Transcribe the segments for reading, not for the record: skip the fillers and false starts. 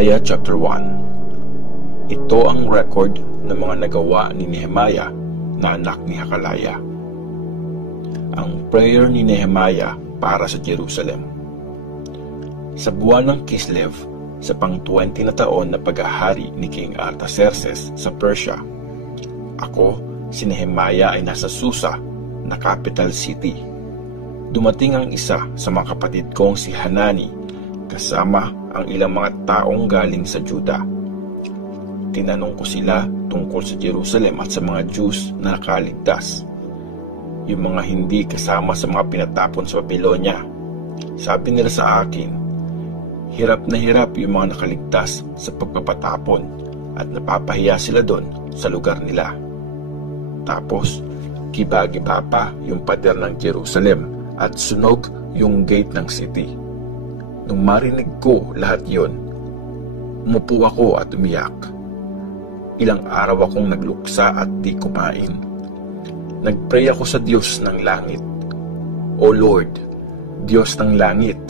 Nehemiah chapter 1. Ito ang record ng mga nagawa ni Nehemiah na anak ni Hakalaya. Ang prayer ni Nehemiah para sa Jerusalem. Sa buwan ng Kislev, sa pang-20 na taon na paghahari ni King Artaxerxes sa Persia, ako, si Nehemiah, ay nasa Susa na capital city. Dumating ang isa sa mga kapatid kong si Hanani kasama ang ilang mga taong galing sa Juda. Tinanong ko sila tungkol sa Jerusalem at sa mga Jews na nakaligtas, yung mga hindi kasama sa mga pinatapon sa Babylonia. Sabi nila sa akin, hirap na hirap yung mga nakaligtas sa pagpapatapon at napapahiya sila doon sa lugar nila. Tapos, giba-giba pa yung pader ng Jerusalem at sunog yung gate ng city. Nung marinig ko lahat yon, umupo ako at umiyak. Ilang araw akong nagluksa at di kumain. Nagpray ako sa Diyos ng langit. O Lord, Diyos ng langit,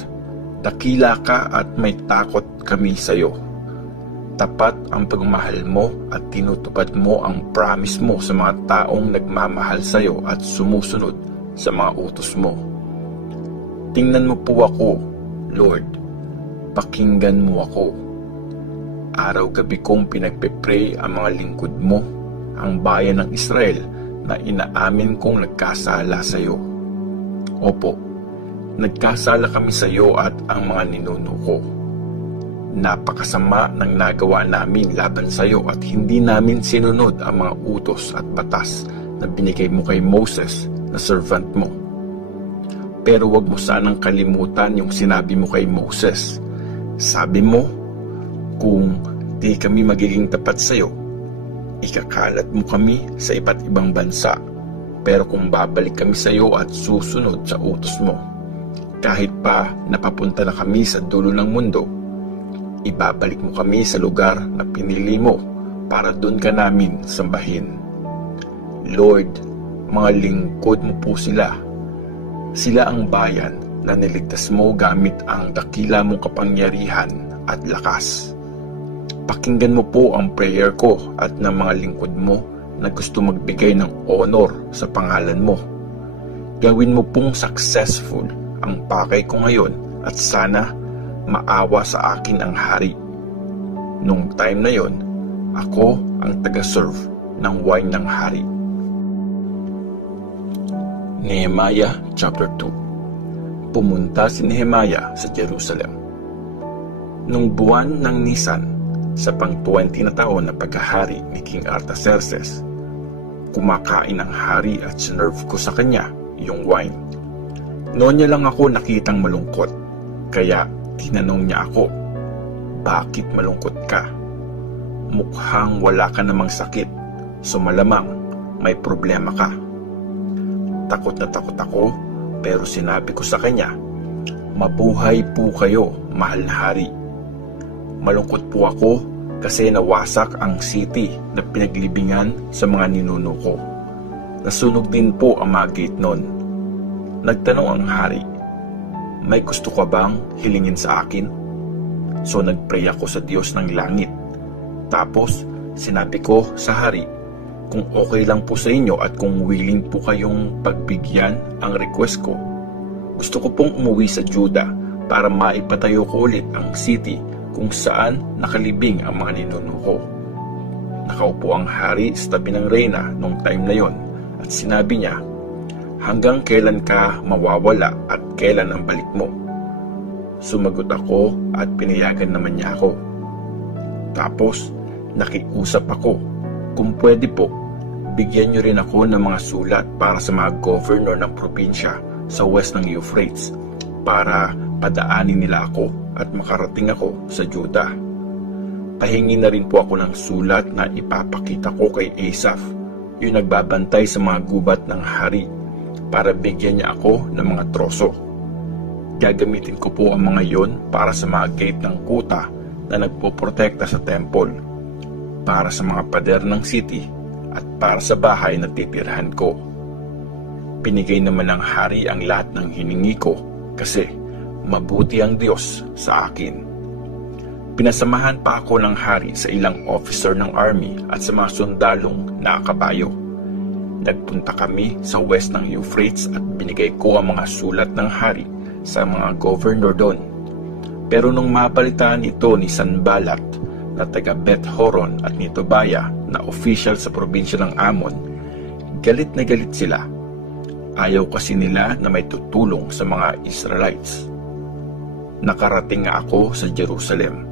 dakila ka at may takot kami sa iyo. Tapat ang pagmamahal mo at tinutupad mo ang promise mo sa mga taong nagmamahal sa iyo at sumusunod sa mga utos mo. Tingnan mo po ako, Lord, pakinggan mo ako. Araw-gabi kong pinagpe-pray ang mga lingkod mo, ang bayan ng Israel na inaamin kong nagkasala sa iyo. Opo, nagkasala kami sa iyo at ang mga ninuno ko. Napakasama ng nagawa namin laban sa iyo at hindi namin sinunod ang mga utos at batas na binigay mo kay Moses na servant mo. Pero wag mo sanang kalimutan yung sinabi mo kay Moses. Sabi mo, kung di kami magiging tapat sa iyo, ikakalat mo kami sa iba't ibang bansa. Pero kung babalik kami sa iyo at susunod sa utos mo, kahit pa napapunta na kami sa dulo ng mundo, ibabalik mo kami sa lugar na pinili mo para doon ka namin sambahin. Lord, mga lingkod mo po sila. Sila ang bayan na niligtas mo gamit ang dakila mong kapangyarihan at lakas. Pakinggan mo po ang prayer ko at ng mga lingkod mo na gusto magbigay ng honor sa pangalan mo. Gawin mo pong successful ang pakay ko ngayon at sana maawa sa akin ang hari. Nung time na yon, ako ang taga-serve ng wine ng hari. Nehemiah chapter 2. Pumunta si Nehemiah sa Jerusalem. Nung buwan ng Nisan, sa pang-20 na taon na paghahari ni King Artaxerxes, kumakain ang hari at sinerve ko sa kanya yung wine. Noon niya lang ako nakitang malungkot, kaya tinanong niya ako, bakit malungkot ka? Mukhang wala ka namang sakit, so malamang may problema ka. Takot na takot ako, pero sinabi ko sa kanya, mabuhay po kayo, mahal na hari. Malungkot po ako kasi nawasak ang city na pinaglibingan sa mga ninuno ko. Nasunog din po ang mga gate noon. Nagtanong ang hari, may gusto ka bang hilingin sa akin? So nagpray ako sa Diyos ng langit. Tapos sinabi ko sa hari, kung okay lang po sa inyo at kung willing po kayong pagbigyan ang request ko, gusto ko pong umuwi sa Juda para maipatayo ko ulit ang city kung saan nakalibing ang mga ninuno ko. Nakaupo ang hari sa tabi ng reyna nung time na yon at sinabi niya, hanggang kailan ka mawawala at kailan ang balik mo? Sumagot ako at pinayagan naman niya ako. Tapos nakiusap ako, kung pwede po, bigyan niyo rin ako ng mga sulat para sa mga governor ng probinsya sa west ng Euphrates para padaanin nila ako at makarating ako sa Juda. Pahingi na rin po ako ng sulat na ipapakita ko kay Asaph, yung nagbabantay sa mga gubat ng hari, para bigyan niya ako ng mga troso. Gagamitin ko po ang mga yon para sa mga gate ng kuta na nagpoprotekta sa temple, para sa mga pader ng city at para sa bahay na titirhan ko. Pinigay naman ng hari ang lahat ng hiningi ko kasi mabuti ang Diyos sa akin. Pinasamahan pa ako ng hari sa ilang officer ng army at sa mga sundalong nakakabayo. Nagpunta kami sa west ng Euphrates at binigay ko ang mga sulat ng hari sa mga governor doon. Pero nung mabalitaan ito ni Sanballat na taga Beth Horon at ni Tobaya na official sa probinsya ng Ammon, galit na galit sila. Ayaw kasi nila na may tutulong sa mga Israelites. Nakarating nga ako sa Jerusalem.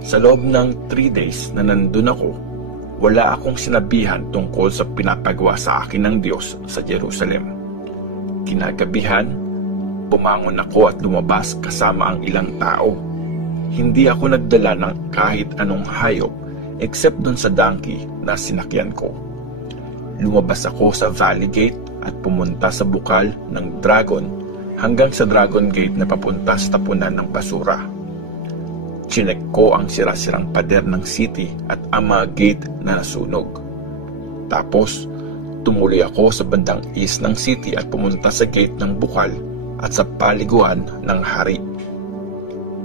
Sa loob ng 3 days na nandun ako, wala akong sinabihan tungkol sa pinapagawa sa akin ng Diyos sa Jerusalem. Kinagabihan, bumangon ako at lumabas kasama ang ilang tao. Hindi ako nagdala ng kahit anong hayop except dun sa donkey na sinakyan ko. Lumabas ako sa Valley Gate at pumunta sa bukal ng Dragon hanggang sa Dragon Gate na papunta sa tapunan ng basura. Chinek ko ang sira-sirang pader ng city at ang mga gate na nasunog. Tapos, tumuloy ako sa bandang east ng city at pumunta sa gate ng bukal at sa paliguan ng hari.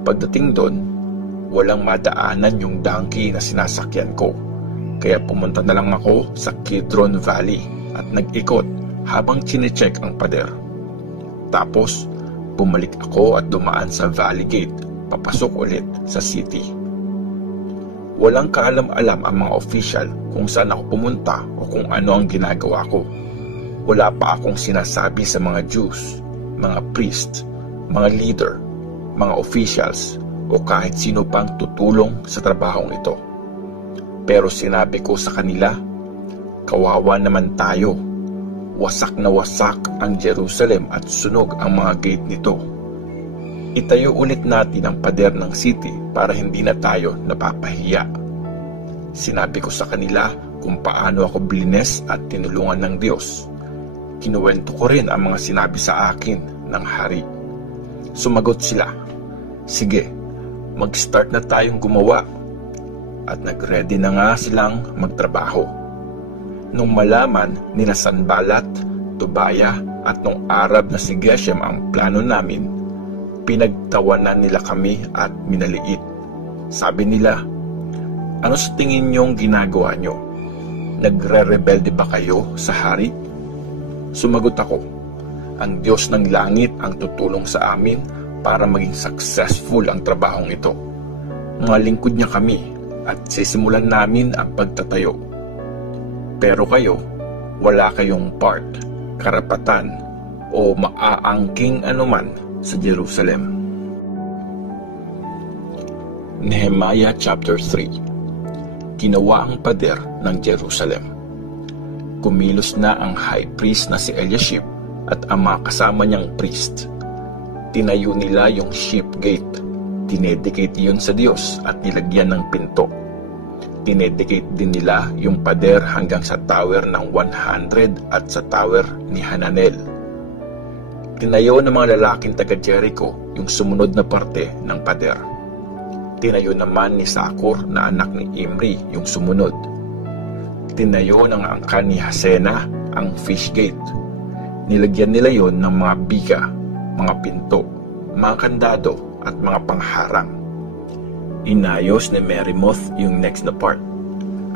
Pagdating doon, walang madaanan yung donkey na sinasakyan ko. Kaya pumunta na lang ako sa Kidron Valley at nag-ikot habang chinecheck ang pader. Tapos, bumalik ako at dumaan sa Valley Gate, papasok ulit sa city. Walang kaalam-alam ang mga official kung saan ako pumunta o kung ano ang ginagawa ko. Wala pa akong sinasabi sa mga Jews, mga priest, mga leader, mga officials o kahit sino pang tutulong sa trabahong ito. Pero sinabi ko sa kanila, kawawa naman tayo. Wasak na wasak ang Jerusalem at sunog ang mga gate nito. Itayo ulit natin ang pader ng city para hindi na tayo napapahiya. Sinabi ko sa kanila kung paano ako blines at tinulungan ng Diyos. Kinuwento ko rin ang mga sinabi sa akin ng hari. Sumagot sila, sige, mag-start na tayong gumawa. At nag-ready na nga silang magtrabaho. Nung malaman nila Sanballat, Tobaya at nung Arab na si Geshem ang plano namin, pinagtawanan nila kami at minaliit. Sabi nila, ano sa tingin niyong ginagawa niyo? Nagre-rebelde ba kayo sa hari? Sumagot ako, ang Diyos ng langit ang tutulong sa amin para maging successful ang trabahong ito. Mga lingkod niya kami at sisimulan namin ang pagtatayo. Pero kayo, wala kayong part, karapatan o maaangking anuman sa Jerusalem. Nehemiah chapter 3. Ginawa ang pader ng Jerusalem. Kumilos na ang high priest na si Eliashib at ang mga kasama niyang priest. Tinayo nila yung sheep gate. Dinedicate yun sa Diyos at nilagyan ng pinto. Dinedicate din nila yung pader hanggang sa tower ng 100 at sa tower ni Hananel. Tinayo ng mga lalaking taga Jericho yung sumunod na parte ng pader. Tinayo naman ni Sakur na anak ni Imri yung sumunod. Tinayo ng angkan ni Hasena ang fish gate. Nilagyan nila yon ng mga biga, mga pinto, mga kandado at mga pangharang. Inayos ni Merimoth yung next na part.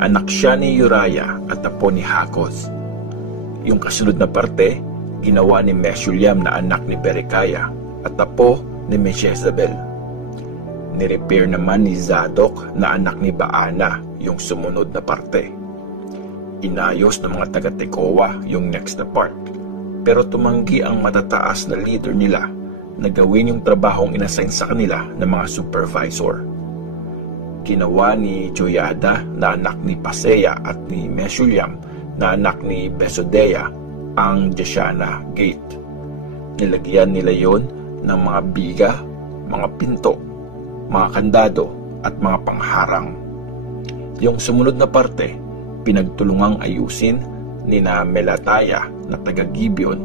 Anak siya ni Uriah at apo ni Hakoz. Yung kasunod na parte, ginawa ni Meshulam na anak ni Berekiah at apo ni Meshezabel. Nirepair naman ni Zadok na anak ni Baana yung sumunod na parte. Inayos ng mga taga-Tekoa yung next na part. Pero tumanggi ang matataas na leader nila na gawin yung trabahong inassign sa kanila ng mga supervisor. Ginawa ni Joyada na anak ni Paseya at ni Meshulam na anak ni Besodeya ang Jeshana Gate. Nilagyan nila yon ng mga biga, mga pinto, mga kandado at mga pangharang. Yung sumunod na parte, pinagtulungang ayusin ni na Melataya na taga Gibeon,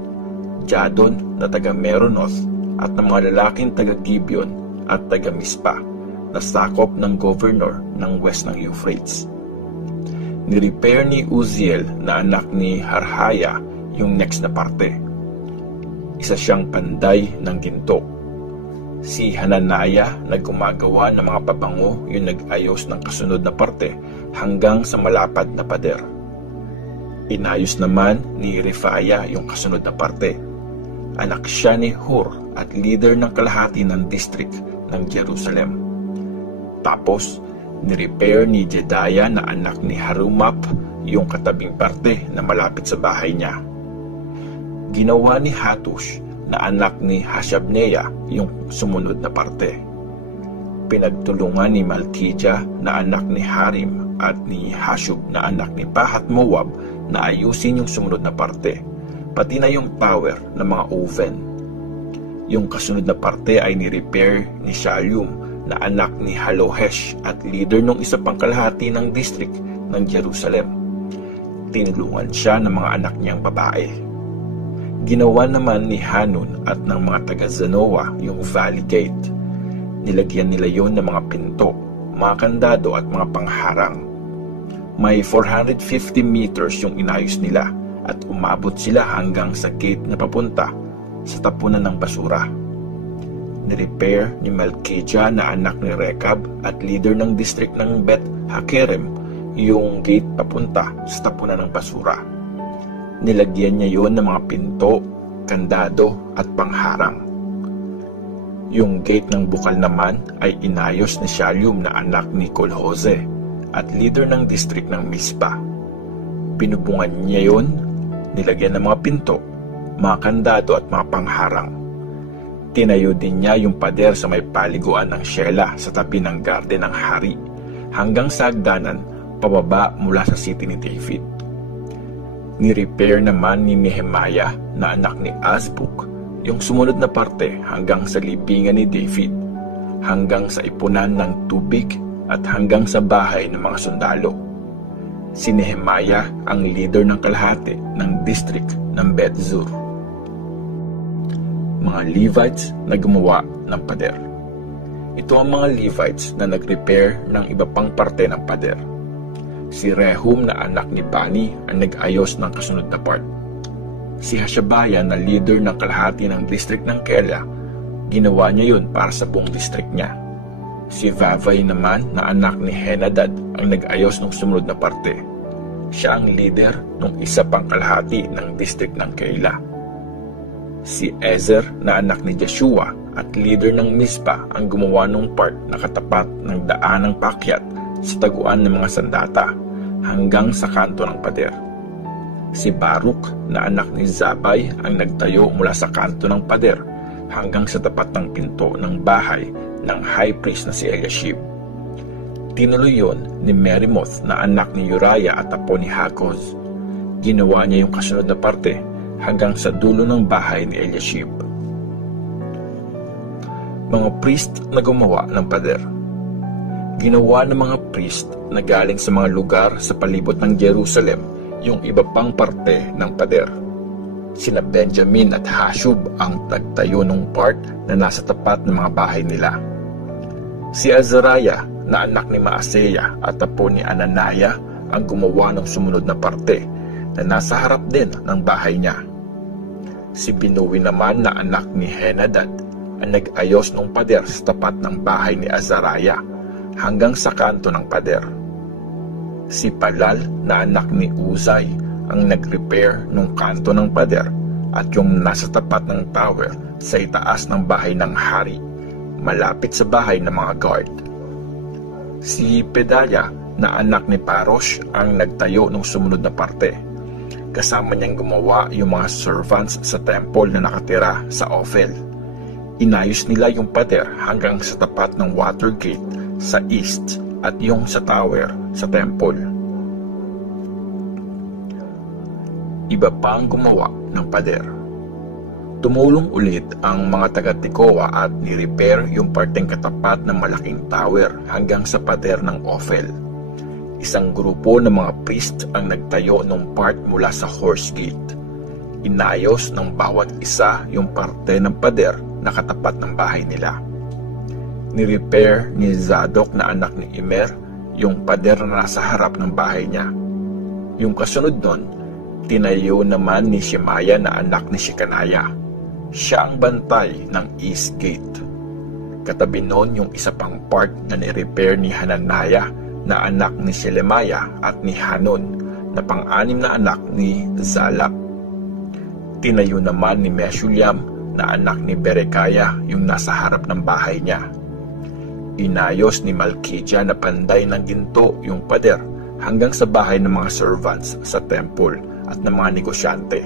Jadon na taga Meronoth at ng mga lalaking taga Gibeon at taga Mispa na sakop ng governor ng west ng Euphrates. Nirepair ni Uziel na anak ni Harhaya yung next na parte. Isa siyang panday ng ginto. Si Hananiah na gumagawa ng mga pabango yung nag-ayos ng kasunod na parte hanggang sa malapad na pader. Inayos naman ni Refaiah yung kasunod na parte. Anak siya ni Hur at leader ng kalahati ng district ng Jerusalem. Tapos, ni-repair ni Jedaiah na anak ni Harumaph yung katabing parte na malapit sa bahay niya. Ginawa ni Hatush na anak ni Hashabneah yung sumunod na parte. Pinagtulungan ni Malkijah na anak ni Harim at ni Hashub na anak ni Pahat Moab na ayusin yung sumunod na parte, pati na yung tower ng mga oven. Yung kasunod na parte ay ni-repair ni Shallum na anak ni Halohesh at leader ng isa pang kalahati ng district ng Jerusalem. Tinulungan siya ng mga anak niyang babae. Ginawa naman ni Hanun at ng mga taga-Zanoah yung Valley Gate. Nilagyan nila yon ng mga pinto, mga kandado at mga pangharang. May 450 meters yung inayos nila at umabot sila hanggang sa gate na papunta sa tapunan ng basura. Nirepair ni Malkijah na anak ni Rekab at leader ng district ng Beth Hakerem yung gate papunta sa tapunan ng basura. Nilagyan niya yon ng mga pinto, kandado at pangharang. Yung gate ng bukal naman ay inayos ni Shallum na anak ni Kolhoze at leader ng district ng Mispa. Pinubungan niya yon, nilagyan ng mga pinto, mga kandado at mga pangharang. Tinayo din niya yung pader sa may paliguan ng Shelah sa tabi ng garden ng hari hanggang sa hagdanan pababa mula sa city ni David. Ni-repair naman ni Nehemiah na anak ni Azbuk yung sumunod na parte hanggang sa libingan ni David, hanggang sa ipunan ng tubig at hanggang sa bahay ng mga sundalo. Si Nehemiah ang leader ng kalahati ng district ng Beth-zur. Mga Levites na gumawa ng pader. Ito ang mga Levites na nag-repair ng iba pang parte ng pader. Si Rehum na anak ni Bani ang nag-ayos ng kasunod na part. Si Hashabiah na leader ng kalahati ng district ng Keilah, ginawa niya yun para sa buong district niya. Si Vavai naman na anak ni Henadad ang nag-ayos ng sumunod na parte. Siya ang leader ng isa pang kalahati ng district ng Keilah. Si Ezer na anak ni Joshua at leader ng Mispa ang gumawa ng part na katapat ng daan ng pakyat sa taguan ng mga sandata hanggang sa kanto ng pader. Si Baruch na anak ni Zabay ang nagtayo mula sa kanto ng pader hanggang sa tapat ng pinto ng bahay ng high priest na si Eliashib. Tinuloy yon ni Merimoth na anak ni Uriah at apo ni Hakoz. Ginawa niya yung kasunod na parte hanggang sa dulo ng bahay ni Eliashib. Mga priest na gumawa ng pader. Ginawa ng mga priest na galing sa mga lugar sa palibot ng Jerusalem yung iba pang parte ng pader. Sina Benjamin at Hashub ang nagtayo ng part na nasa tapat ng mga bahay nila. Si Azariah na anak ni Maaseya at apo ni Ananiah ang gumawa ng sumunod na parte na nasa harap din ng bahay niya. Si Binuwi naman na anak ni Henadad ang nag-ayos ng pader sa tapat ng bahay ni Azariah hanggang sa kanto ng pader. Si Palal na anak ni Uzai ang nag-repair ng kanto ng pader at yung nasa tapat ng tower sa itaas ng bahay ng hari, malapit sa bahay ng mga guard. Si Pedaya na anak ni Parosh ang nagtayo ng sumunod na parte. Kasama niyang gumawa yung mga servants sa temple na nakatira sa Ophel. Inayos nila yung pader hanggang sa tapat ng water gate sa east at yung sa tower sa temple. Iba pang gumawa ng pader. Tumulong ulit ang mga taga-Tekoa at ni-repair yung parteng katapat ng malaking tower hanggang sa pader ng Ophel. Isang grupo ng mga priest ang nagtayo ng part mula sa horse gate. Inayos ng bawat isa yung parte ng pader na katapat ng bahay nila. Ni-repair ni Zadok na anak ni Immer yung pader na nasa harap ng bahay niya. Yung kasunod nun, tinayo naman ni Shemaiah na anak ni Shekaniah. Siya ang bantay ng East Gate. Katabi noon yung isa pang part na ni-repair ni Hananiah na anak ni Shelemaya at ni Hanun na pang-anim na anak ni Zalak. Tinayo naman ni Meshullam na anak ni Berekaya yung nasa harap ng bahay niya. Inayos ni Malkijah na panday ng ginto yung pader hanggang sa bahay ng mga servants sa temple at ng mga negosyante.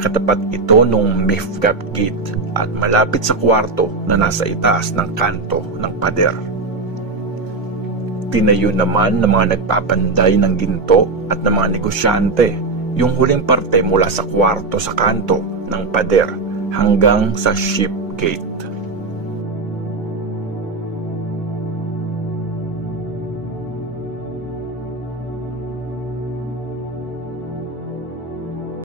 Katapat ito nung Mifgab Gate at malapit sa kwarto na nasa itaas ng kanto ng pader. Tinayo naman ng mga nagpapanday ng ginto at ng mga negosyante yung huling parte mula sa kwarto sa kanto ng pader hanggang sa Ship Gate.